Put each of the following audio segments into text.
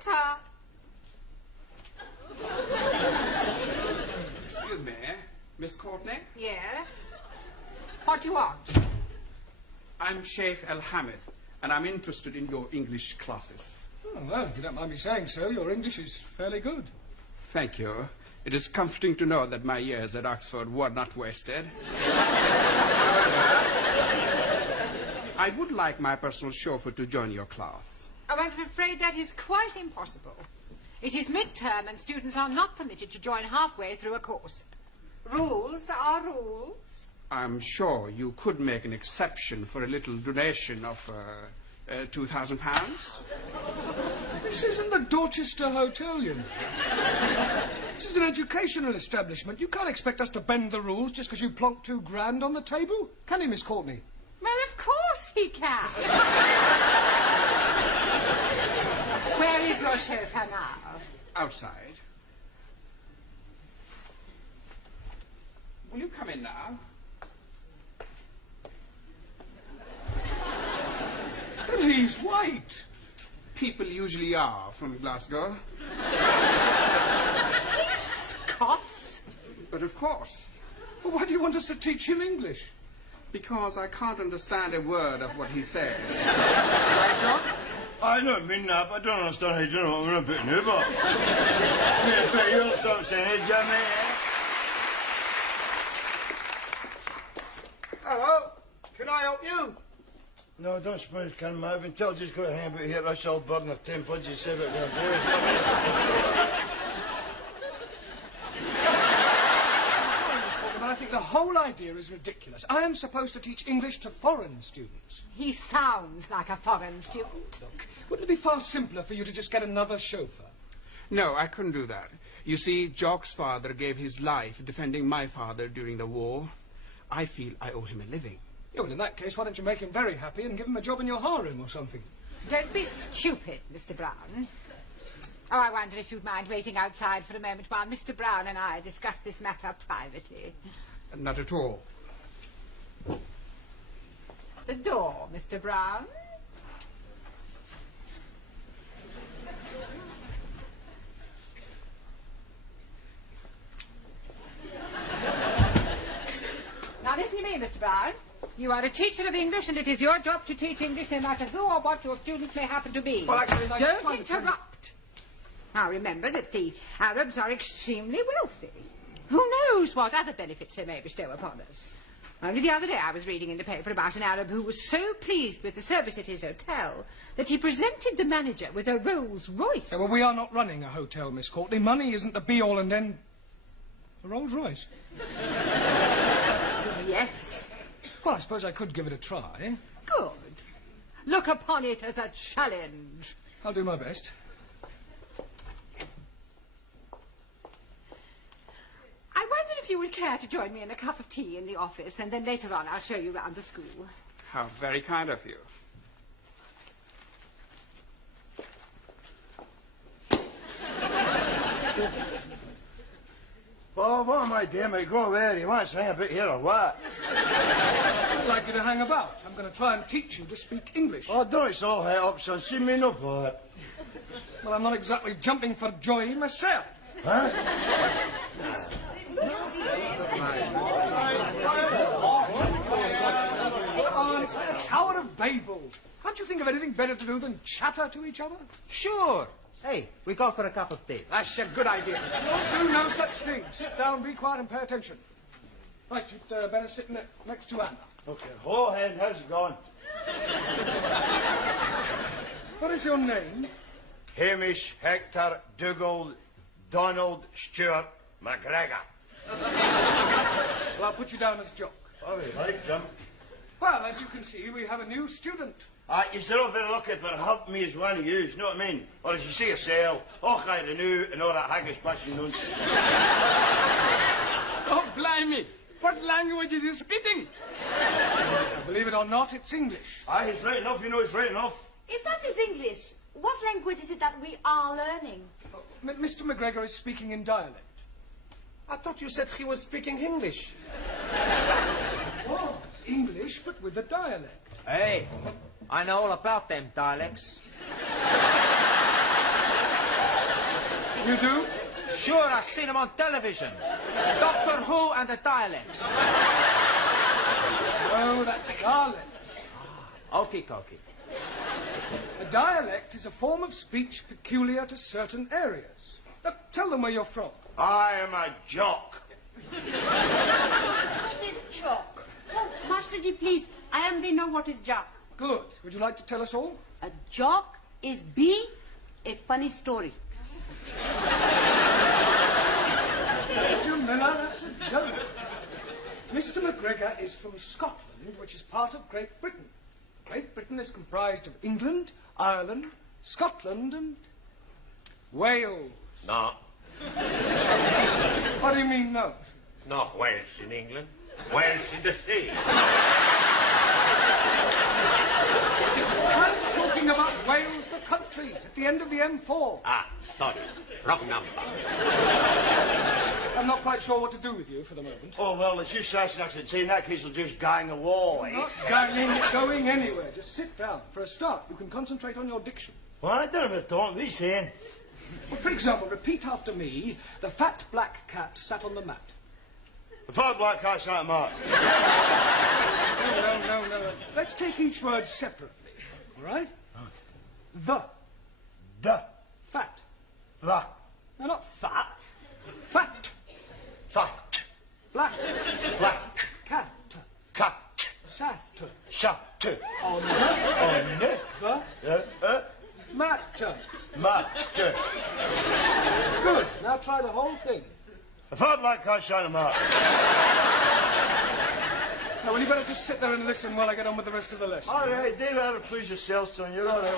Enter. Excuse me, Miss Courtney? Yes? What do you want? I'm Sheikh Al-Hamid, and I'm interested in your English classes. Oh, well, if you don't mind me saying so, your English is fairly good. Thank you. It is comforting to know that my years at Oxford were not wasted. I would like my personal chauffeur to join your class. Oh, I'm afraid that is quite impossible. It is midterm and students are not permitted to join halfway through a course. Rules are rules. I'm sure you could make an exception for a little donation of £2,000. This isn't the Dorchester Hotel, you know. This is an educational establishment. You can't expect us to bend the rules just because you plonked £2,000 on the table. Can you, Miss Courtney? Well, of course he can. Where is your chauffeur now? Outside. Will you come in now? But he's white. People usually are from Glasgow. Scots? But of course. Well, why do you want us to teach him English? Because I can't understand a word of what he says. Right, John? I don't mean that, but I don't understand how you don't know what I'm going to put in it, but... You'll stop saying it, Jimmy. Hello, can I help you? No, don't suppose, can I've been told just go to hang about here, I shall burn the 10 fudges, say what I'm going to do. I think the whole idea is ridiculous. I am supposed to teach English to foreign students. He sounds like a foreign student. Look, wouldn't it be far simpler for you to just get another chauffeur? No, I couldn't do that. You see, Jock's father gave his life defending my father during the war. I feel I owe him a living. Yeah, well, in that case, why don't you make him very happy and give him a job in your harem or something? Don't be stupid, Mr. Brown. Oh, I wonder if you'd mind waiting outside for a moment while Mr. Brown and I discuss this matter privately. Not at all. The door, Mr. Brown. Now listen to me, Mr. Brown. You are a teacher of English, and it is your job to teach English no matter who or what your students may happen to be. Well, actually, don't interrupt. Now remember that the Arabs are extremely wealthy. Who knows what other benefits they may bestow upon us? Only the other day I was reading in the paper about an Arab who was so pleased with the service at his hotel that he presented the manager with a Rolls Royce. Yeah, well, we are not running a hotel, Miss Courtney. Money isn't the be-all and end... A Rolls Royce? Yes. Well, I suppose I could give it a try. Good. Look upon it as a challenge. I'll do my best. I wonder if you would care to join me in a cup of tea in the office, and then later on I'll show you round the school. How very kind of you. Well, what am I doing? I go where he wants to hang about here or what? I'd like you to hang about. I'm going to try and teach you to speak English. Oh, don't it's all head up, son. See me no part. Well, I'm not exactly jumping for joy myself. Huh? Oh, it's the Tower of Babel. Can't you think of anything better to do than chatter to each other? Sure. Hey, we go for a cup of tea. That's a good idea. Don't do no such thing. Sit down, be quiet, and pay attention. Right, you'd better sit next to Anna. Okay. Oh, hen, how's it going? What is your name? Hamish Hector Dougal Donald Stuart McGregor. Well, I'll put you down as Jock. Oh, we like them. Well, as you can see, we have a new student. You're still very lucky for helping me as one of you, you know what I mean? Or as you say yourself, I renew and all that haggis passion nonsense. Oh, blimey! What language is he speaking? Believe it or not, it's English. He's right enough, you know he's right enough. If that is English, what language is it that we are learning? Mr. McGregor is speaking in dialect. I thought you said he was speaking English. Oh, it's English, but with a dialect. Hey, I know all about them dialects. You do? Sure, I've seen him on television. Doctor Who and the Dialects. Oh, that's dialect. Okie dokie. A dialect is a form of speech peculiar to certain areas. Now, tell them where you're from. I am a jock. What is jock? Oh, Master Ji, please. I am know what is jock. Good. Would you like to tell us all? A jock is be a funny story. Miller, that's a joke. Mr. McGregor is from Scotland, which is part of Great Britain. Great Britain is comprised of England, Ireland, Scotland, and Wales. No, What do you mean, no? not Wales in England. Wales in the sea. I'm talking about Wales, the country, at the end of the M4. Ah, sorry. Wrong number. I'm not quite sure what to do with you for the moment. Oh, well, it's just such an accent. See, in that case, we'll just gang a wall, eh? Not going anywhere. Just sit down. For a start, you can concentrate on your diction. Well, I don't know what what are you saying? Well, for example, repeat after me. The fat black cat sat on the mat. The fat black cat's out of mark. No. Let's take each word separately. All right? The. Fat. The. No, not fat. Fat. Fat. Black. Black. Cat. Cat. Sat. Shut. On the. On the. Mat. Mat. Good. Now try the whole thing. The fat black cat's out of mark. Now, well, you better just sit there and listen while I get on with the rest of the lesson. All right, do whatever please yourselves, son. You're all right.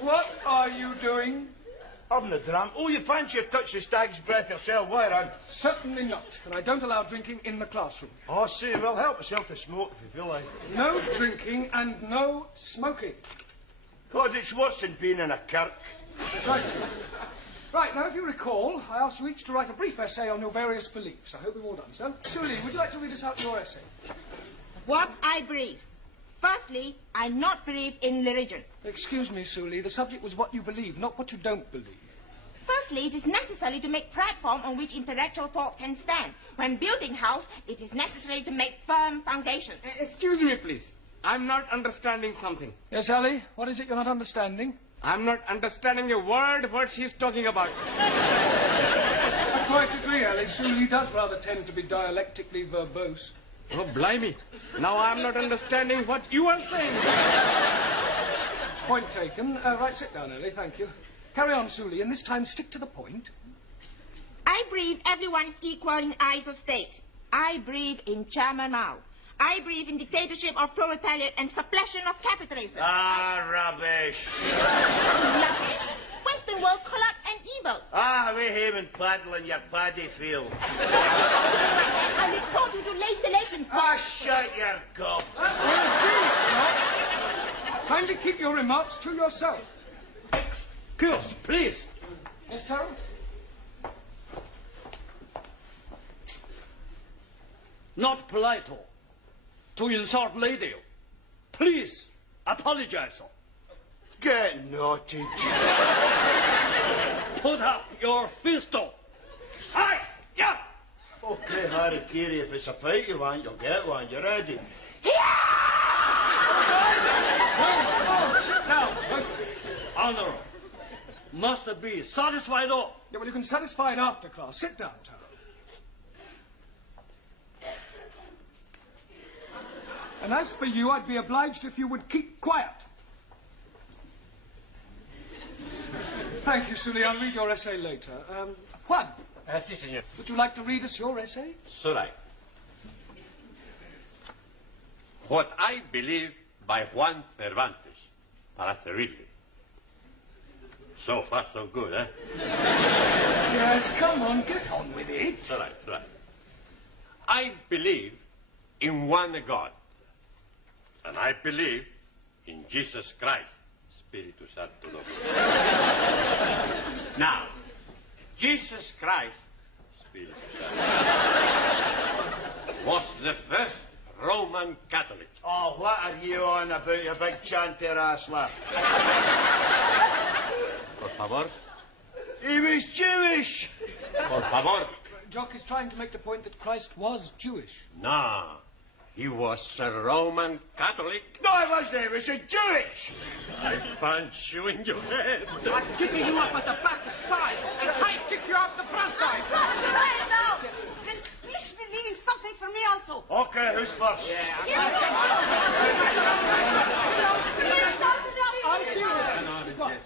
What are you doing? Having a dram. Oh, you fancy you touch the stag's breath yourself? Why, Ron? Certainly not. And I don't allow drinking in the classroom. Oh, see, well, help yourself to smoke if you feel like it. No drinking and no smoking. God, it's worse than being in a kirk. Precisely. Right, now, if you recall, I asked you each to write a brief essay on your various beliefs. I hope we've all done so. Sully, would you like to read us out your essay? What I believe. Firstly, I not believe in religion. Excuse me, Sully. The subject was what you believe, not what you don't believe. Firstly, it is necessary to make platform on which intellectual thought can stand. When building house, it is necessary to make firm foundation. Excuse me, please. I'm not understanding something. Yes, Ali? What is it you're not understanding? I'm not understanding a word what she's talking about. I quite agree, Ali. Sully does rather tend to be dialectically verbose. Oh, blimey. Now I'm not understanding what you are saying. Point taken. Right, sit down, Ali. Thank you. Carry on, Sully, and this time stick to the point. I believe everyone is equal in eyes of state. I believe in Chairman Mao. I believe in dictatorship of proletariat and suppression of capitalism. Ah, rubbish. Rubbish. Western world corrupt and evil. Ah, we haven't paddle in your paddy field. I report you to late selection. Ah, shut your gob. Kindly keep your remarks to yourself. Excuse, please. Yes, Terrell? Not polite to insult lady. Please, apologize. Get naughty. Put up your fist. Hi, yeah. Okay, Harry Kiri, if it's a fight you want, you'll get one. You ready? Sit down. Honor must be satisfied. Yeah, well, you can satisfy it after class. Sit down, Terrell. And as for you, I'd be obliged if you would keep quiet. Thank you, Sully. I'll read your essay later. Juan, Si, señor. would you like to read us your essay? Should I? What I believe by Juan Cervantes. Para servirle. So far, so good, eh? Yes, come on, get on with it. Should I? I believe in one God. And I believe in Jesus Christ, Spiritu Santo Domingo. Now, Jesus Christ, Spiritu Santo, was the first Roman Catholic. Oh, what are you on about, you big chanter ass lad? Por favor. He was Jewish. Por favor. Jock is trying to make the point that Christ was Jewish. No. He was a Roman Catholic. No, he wasn't. He was a Jewish. I punch you in your head. I'm kicking you up at the back side. And I kick you out the front side. Right now. And please believe in something for me also. Okay, who's first?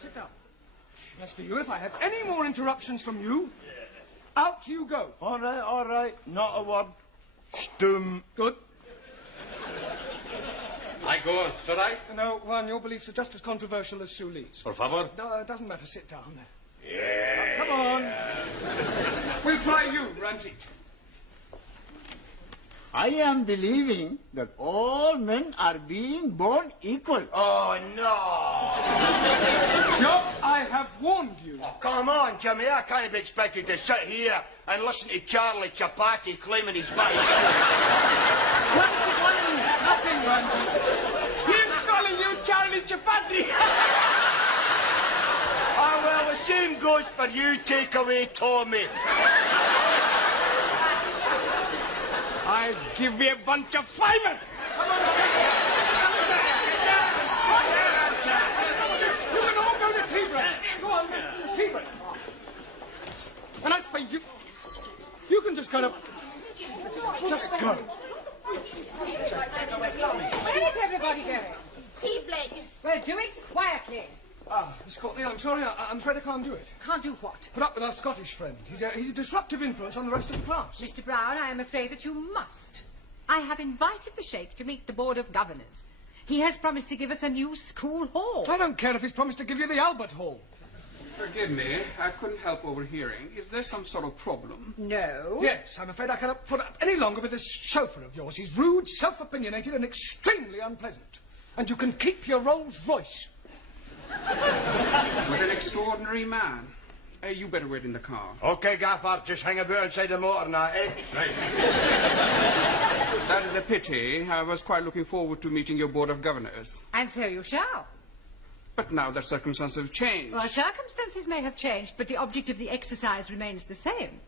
Sit down. As for you, if I have any more interruptions from you, out you go. All right. Not a word. Stum. Good. I go on, should I? No, Juan, your beliefs are just as controversial as Sue Lee's. Por favor. No, it doesn't matter. Sit down. Yeah. Come on. We'll try you, Ranjit. I am believing that all men are being born equal. Oh, no. Jock, I have warned you. Oh, come on, Jimmy. I can't be expected to sit here and listen to Charlie Chapati claiming he's my Nothing, Ranjit. He's calling you Charlie Chapati. Ah, well, the same goes for you, takeaway Tommy. I'll give you a bunch of fivers. Come on, you can all go to tea break. Go on, tea break. And as for you, you can just kind of... Just go. Where is everybody going? Tea break. Well, do it quietly. Miss Courtney, I'm sorry. I'm afraid I can't do it. Can't do what? Put up with our Scottish friend. He's a disruptive influence on the rest of the class. Mr. Brown, I am afraid that you must. I have invited the Sheikh to meet the Board of Governors. He has promised to give us a new school hall. I don't care if he's promised to give you the Albert Hall. Forgive me, I couldn't help overhearing. Is there some sort of problem? No. Yes, I'm afraid I cannot put up any longer with this chauffeur of yours. He's rude, self-opinionated, and extremely unpleasant. And you can keep your Rolls Royce. What an extraordinary man. You better wait in the car. Okay, Gaffer, just hang about inside the motor now, eh? Right. That is a pity. I was quite looking forward to meeting your Board of Governors. And so you shall. But now that circumstances have changed. Well, circumstances may have changed, but the object of the exercise remains the same.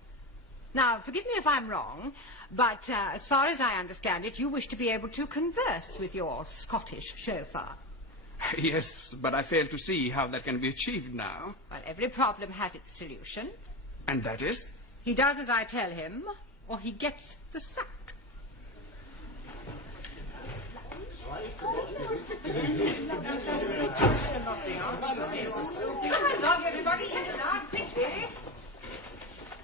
Now, forgive me if I'm wrong, but as far as I understand it, you wish to be able to converse with your Scottish chauffeur. Yes, but I fail to see how that can be achieved now. Well, every problem has its solution. And that is? He does as I tell him, or he gets the sack. Come along, everybody, sit down quickly.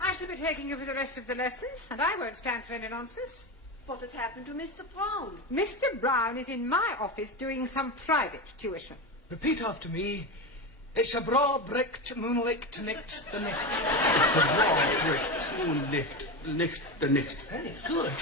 I shall be taking you for the rest of the lesson, and I won't stand for any nonsense. What has happened to Mr. Brown? Mr. Brown is in my office doing some private tuition. Repeat after me. It's a bra bricht, moonlicht, nicht, the nicht. It's the raw brick, licht, the nicht. Very good.